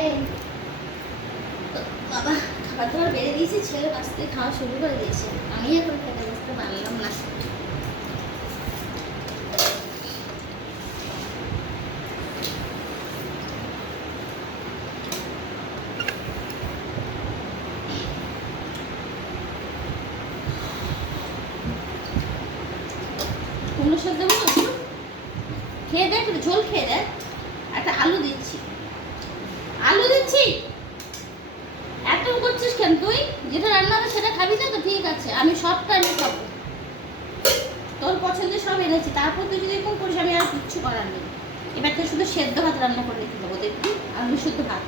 এই বাবা খাবার দাবার বেড়ে দিয়েছি, ছেলে কাছ থেকে খাওয়া শুরু করে দিয়েছে, আমি এখন খেতে বসতে পারলাম না। কুমড়ো শাক দেবো একটু, খেয়ে দেখ, একটু ঝোল খেয়ে দেখ। একটা আলু দিচ্ছি, আলু দিচ্ছি। এত করছিস কেন তুই? যেটা রান্না হবে সেটা খাবি না তো? ঠিক আছে, আমি সবটা আমি খাবো, তোর পছন্দের সব এনেছি। তারপর তুই যদি এরকম করিস আমি আর কিচ্ছু করার নেই। এবার তুই শুধু সেদ্ধ ভাত রান্না করে রেখে দেবো, দেখবি আলু শুদ্ধ ভাত।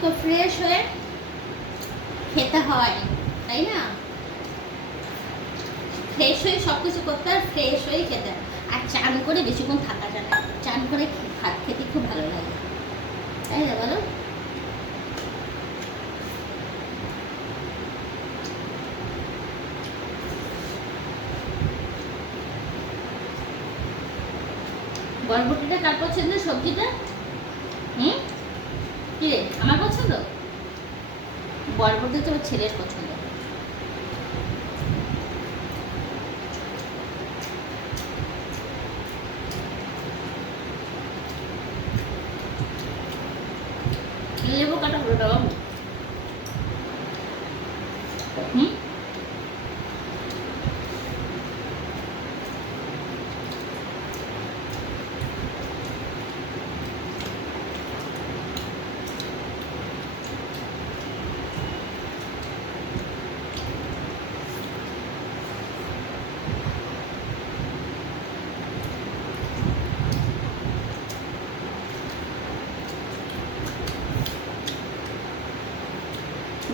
তো ফ্রেশ হয়ে খেতে হয়, তাই না? ফ্রেশ হয়ে সব কিছু করতে হয়, ফ্রেশ হয়ে খেতে হয়। আর চান করে বেশিক্ষণ থাকা যায় না, চান করে ভাত খেতে খুব ভালো লাগে, তাই না বলো? বরবটিটা কার পছন্দের সবজিটা? কি রে, আমার পছন্দ? বরবটি তো ছেলের পছন্দ। লেবু কাটা পুরোটা বাবু।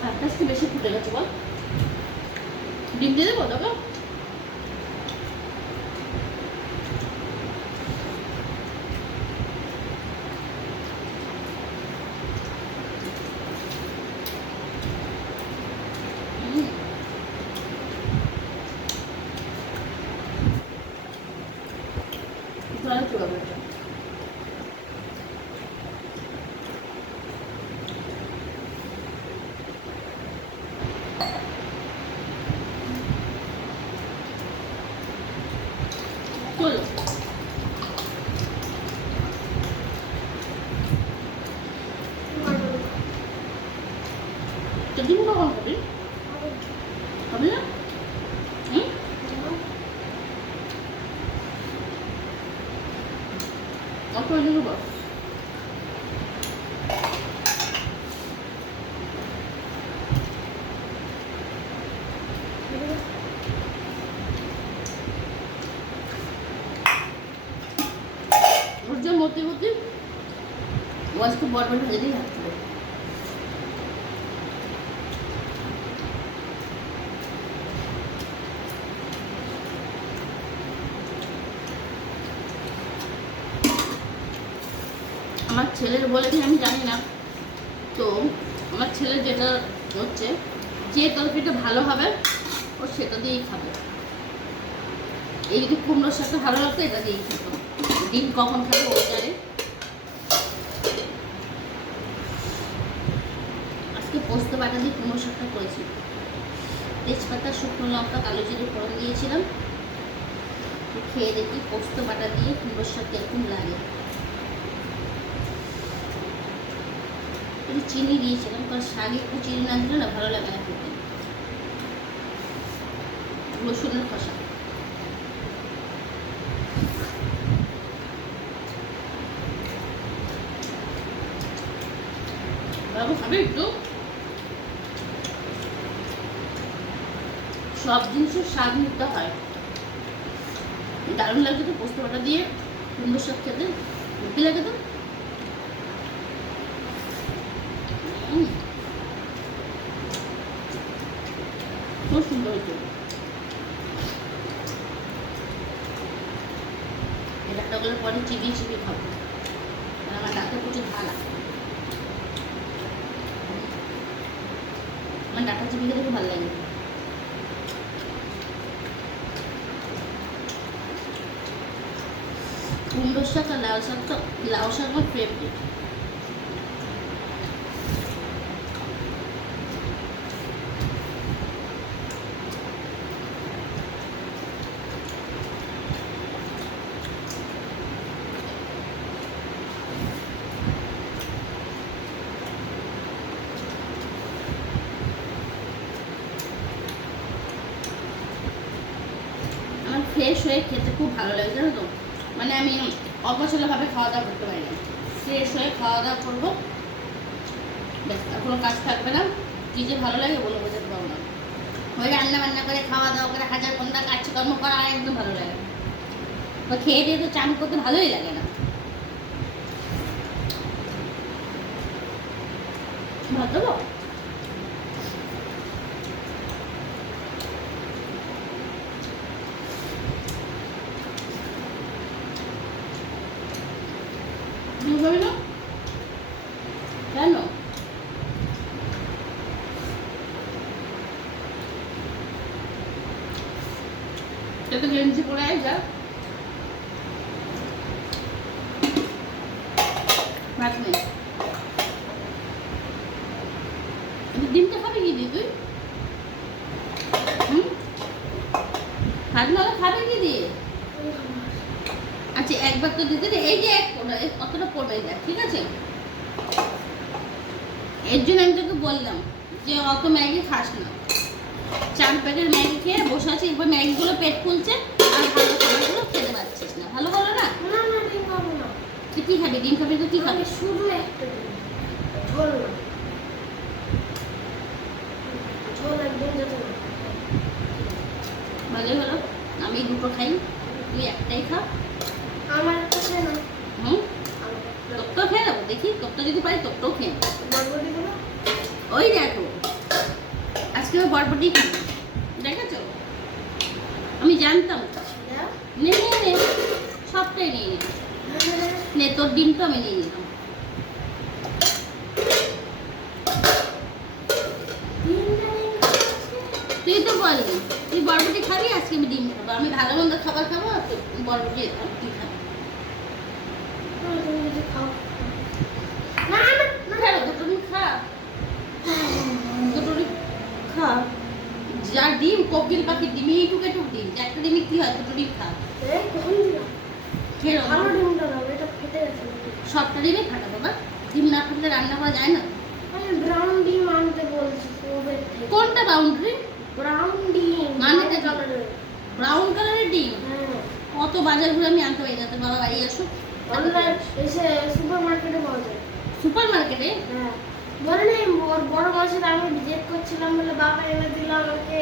ভাতটা একটু বেশি ফুটে গেছে বল, ডিম দিয়ে দেবো তোকে? চুড়া বলছে চলো। তো ডিম কখন খাবি? খাবি না? অত দেবো। ওর যে মতি মতি ও আজকে বরবটি ভেজে দিয়ে রাখতে হবে। আমার ছেলের বলে কি আমি জানি না, তো আমার ছেলের যেটা হচ্ছে যে তরকারিটা ভালো হবে ও সেটা দিয়েই খাবে। এই যদি কুমড়োর সাথে ভালো লাগতো এটা দিয়েই খেতো। ডিম কখন খাবে ও জানে। আজকে পোস্ত বাটা দিয়ে কুমড়োর শাকটা করেছি, তেজপাতা, শুকনো লঙ্কা, কালো জিরে ফোড়ন দিয়েছিলাম। খেয়ে দেখি পোস্ত বাটা দিয়ে কুমড়োর শাক কিরকম লাগে। একটু চিনি দিয়েছিলাম, কারণ শাকে একটু চিনি না দিলে না ভালো লাগে না খেতে। রসুনের খোসা বাবু খাবে একটু? সব জিনিসের স্বাদ নিতে হয়। দারুণ লাগছে তো পোস্ত বাটা দিয়ে কুমড়োর শাক খেতে, কি লাগে তো? খুব সুন্দর হয়েছে। এটা করে পরে চিবিয়ে চিবিয়ে খাবো, আমার দাঁতে প্রচুর ভালো। আমার ডাটা চিবিয়ে খেতে খুব ভালো লাগে। কুমড়ো শাক আর লাউ শাক আমার ফেভারিট। ফ্রেশ হয়ে খেতে খুব ভালো লাগে, জানো তো। মানে আমি অগোছালোভাবে খাওয়া দাওয়া করতে পারি না। ফ্রেশ হয়ে খাওয়া দাওয়া করবো, ব্যাস, আর কোনো কাজ থাকবে না। কী যে ভালো লাগে বলে বোঝাতে পারবো না। ওই রান্না বান্না করে খাওয়া দাওয়া করে হাজার ঘন্টা কাজকর্ম করা আর একদম ভালো লাগে না। বা খেয়ে দিয়ে তো চান করতে ভালোই লাগে না। ভাত দেবো? না কেন? তো গেঞ্জি পরে আয় যা, ভাত নেই। ডিমটা খাবে কি দিয়ে তুই? ভাত নাহলে খাবে কি দিয়ে? আচ্ছা একবার তো দিতে দে। এই যে কতটা পড়বে দেখ, ঠিক আছে? এর জন্য আমি তোকে বললাম যে অত ম্যাগি খাস না। 4 প্যাকেট ম্যাগি খেয়ে বসে আছি, এবার ম্যাগিগুলো পেট ফুলছে আর ভালো খাবারগুলো খেতে পারছিস না। ভালো হলো না? না না, ডিম খাবো না। তুই কি খাবি? ডিম খাবি তো কি খাবি? শুধু একটা ডিম, ঝোল না, ঝোল একদম যেতে না। ভালোই হলো, আমি দুটো খাই, তুই একটাই খা। আমার একটা খেয়ে না। তোরটাও খেয়ে নেবো, দেখি তোরটা যদি পারি তোরটাও খেয়ে নেবো। বরবটিগুলো ওই দেখো, আজকে ও বরবটি খাবে, দেখেছো? আমি জানতাম তো। দাও। নে নে নে, সবটাই নিয়ে নে। নে তোর ডিমটা আমি নিয়ে নিলাম। তুই তো বললি তুই বরবটি খাবি, আজকে আমি ডিম খাবো। আমি ভালো মন্দ খাবার খাবো, আর তুই বরবটি তুই খাবি। তুমি যদি খাও। না না না, খাবো দুটো ডিম খা, দুটো ডিম খা। যা ডিম, কোকিল পাখির ডিম, এইটুকু এটুকু ডিম, একটা ডিমে কি হয়? দুটো ডিম খা। এই কখন দিলাম? খেয়ে ভালো ডিমটা দাও, এটা ফেটে গেছে। সবটা ডিমই ফাটা বাবা, ডিম না ফাটলে রান্না করা যায় না। আমি ব্রাউন ডিম আনতে বলছি কবে থেকে। কোনটা বাউন্ডারি? ব্রাউন ডিম মানে মানে কি? ব্রাউন কালারের ডিম? হ্যাঁ, কত বাজার ঘুরে আমি আনতে পারি না, তোর বাবা বাড়ি আসুক। অনলাইন এসে সুপার মার্কেটে পাওয়া যায়। সুপার মার্কেটে? হ্যাঁ, মনে নেই বড় মাছের আমি ভিজিট করছিলাম বলে বাবা এনে দিল আমাকে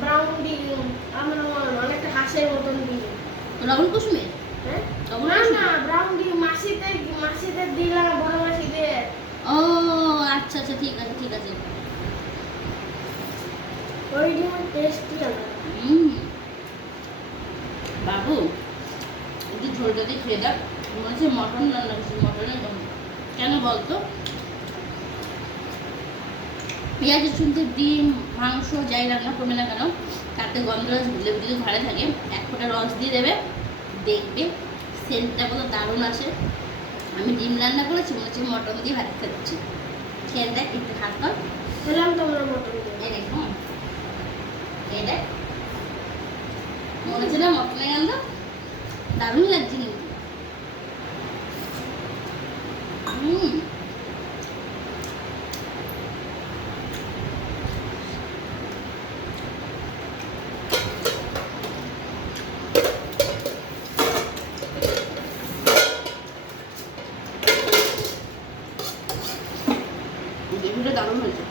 ব্রাউন ডিম। আমার অনেকটা হাঁসের মতন ডিম। রাহুল কুসুমের? হ্যাঁ, রাহুল না কুসুম? না, ব্রাউন ডিম মাসিদের দিলাম, বড় মাসিদের। ও আচ্ছা আচ্ছা, ঠিক আছে ঠিক আছে। ওই ডিমের টেস্টই আলাদা। বাবু একটু ঝোলটা দিয়ে খেয়ে দেখ, মনে হচ্ছে মটন রান্না করছি, মটনের গন্ধ। কেন বলতো? পেঁয়াজ শুনতে ডিম মাংস যাই রান্না করবে না কেন, তাতে গন্ধ রস লেবু যদি ঘরে থাকে, এক ফোঁটা রস দিয়ে দেবে, দেখবে সেন্টটা কত দারুণ আসে। আমি ডিম রান্না করেছি, মনে হচ্ছে মটন দিয়ে ভাত খাচ্ছি। খেয়ে দেখ, একটু হাত কর। খেলাম তোমরা মটন ডিম। এই দেখ, খেয়ে দেখ, মনে হচ্ছে না মটনের গন্ধ? দারুণ লাগছে কিন্তু। গ্রেভিটা দারুণ হয়েছে।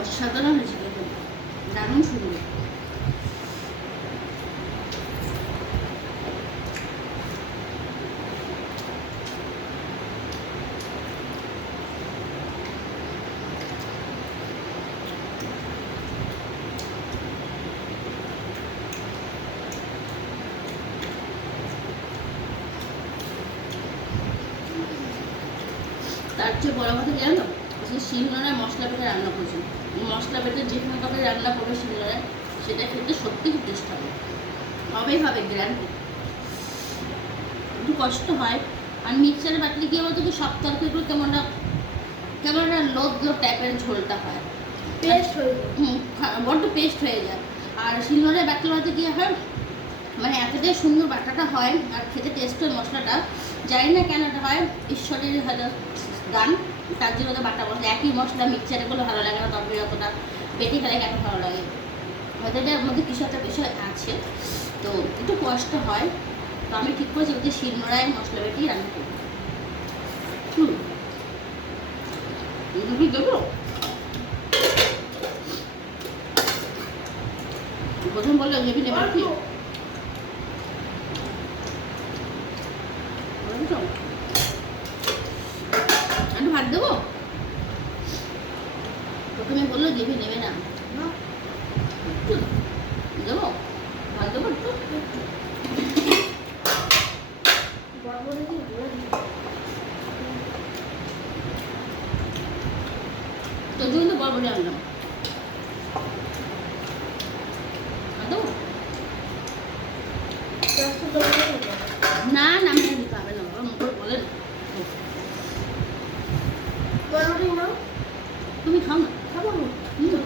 অসাধারণ হয়েছে, দারুণ সুন্দর। তার চেয়ে বড় কথা জানো, শিলনোড়ায় মশলা পেটে রান্না করছি। মশলা বেটে যে কোনো তরকারি রান্না করবে শিলনোড়ায় সেটা খেতে সত্যি খুব টেস্ট হবে, হবেই হবে গ্যারান্টি। একটু কষ্ট হয়, আর মিক্সারে বাটলে কি বলতো কি সব তরকারিগুলো কেমন একটা লোদ লোদ টাইপের ঝোলটা হয়, পেস্ট হয়ে যায়। বড্ড পেস্ট হয়ে যায়। আর শিলনোড়ায় বাটলে বলতে কি হয় মানে এতটাই সুন্দর বাটাটা হয় আর খেতে টেস্ট হয় মশলাটা, জানি না কেন এটা হয়, ঈশ্বরের হয়তো গান, তার জন্য তো বাটা মশলা একই মশলা মিক্সচারে করলে ভালো লাগে না, তবে অতটা পেটে খেলে কেন ভালো লাগে, হয়তো এটার মধ্যে কিছু একটা বিষয় আছে, তো একটু কষ্ট হয়। তো আমি ঠিক করেছি ওদের শিলনোড়ায় মশলা বেটেই রান্না করবো। দেবো প্রথম বললো নেবি নেবার কি একটু ভাত দেবো, প্রথমে বললো নেবে নেবে না, দেবো ভাত দেবো একটু, বড়বড়ি দিয়ে বলে দিই। তোর জন্য তো বড় বড় আনলাম, দেবো রাস্তা তো বলে দিই। না না আমি দিতে হবে না, বাবা মুখে বলে না। বড়বড়ি নাও, তুমি খাও না, খাবো আমি। হুম।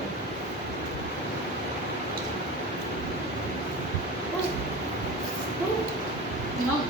নাও।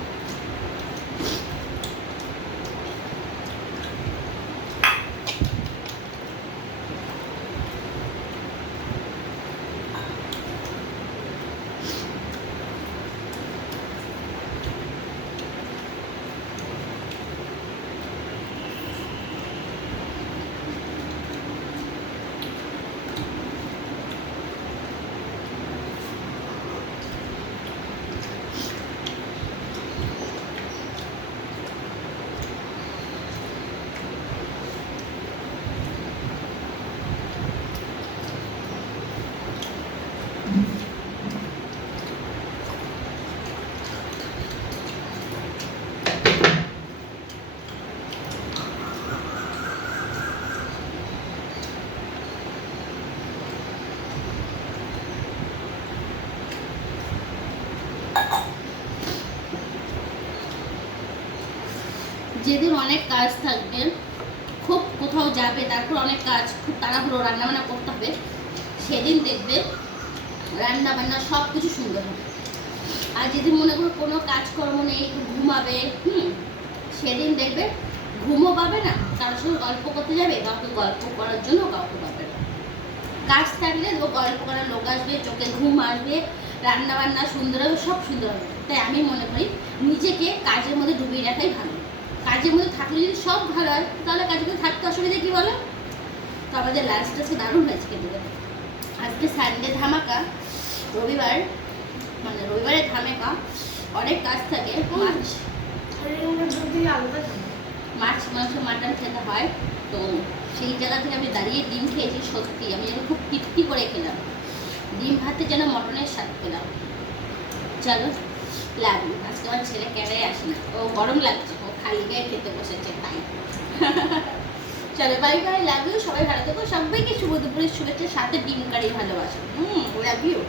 যেদিন অনেক কাজ থাকবে, খুব কোথাও যাবে, তারপর অনেক কাজ, খুব তাড়াহুড়ো রান্নাবান্না করতে হবে, সেদিন দেখবে রান্না বান্না সব কিছু সুন্দর হবে। আর যেদিন মনে করো কোনো কাজকর্ম নেই, একটু ঘুমাবে, সেদিন দেখবে ঘুমও পাবে না, কারোর সঙ্গে গল্প করতে যাবে, কাউকে গল্প করার জন্য কাউকে পাবে না। কাজ থাকলে গল্প করার লোক আসবে, চোখে ঘুম আসবে, রান্না বান্না সুন্দর হবে, সব সুন্দর হবে। তাই আমি মনে করি নিজেকে কাজের মধ্যে ডুবিয়ে রাখাই ভালো। কাজের মধ্যে থাকলে যদি সব ভালো হয় তাহলে কাজের মধ্যে থাকতে অসুবিধা কি বলো? তো আমাদের লাঞ্চটা আজকে দারুণ হয়েছে কিন্তু, আজকে সানডে ধামাকা, রবিবার মানে রবিবারে ধামাকা, অনেক কাজ থাকে, মাছ মাছ মাংস মাটন খেতে হয়, তো সেই জায়গা থেকে আমি দাঁড়িয়ে ডিম খেয়েছি, সত্যি আমি যেন খুব তৃপ্তি করে খেলাম, ডিম ভাতে যেন মটনের স্বাদ পেলাম। চলো লাভ ইউ। আজকে আমার ছেলে ক্যামেরায় আসে না, ও গরম লাগছে, ও খালি গায়ে খেতে বসেছে তাই। চলো বাই বাই, লাভ ইউ, সবাই ভালো থেকো, সবাইকে শুভ দুপুরের শুভেচ্ছা, সাথে ডিম কারি ভালোবাসা, লাভ ইউ।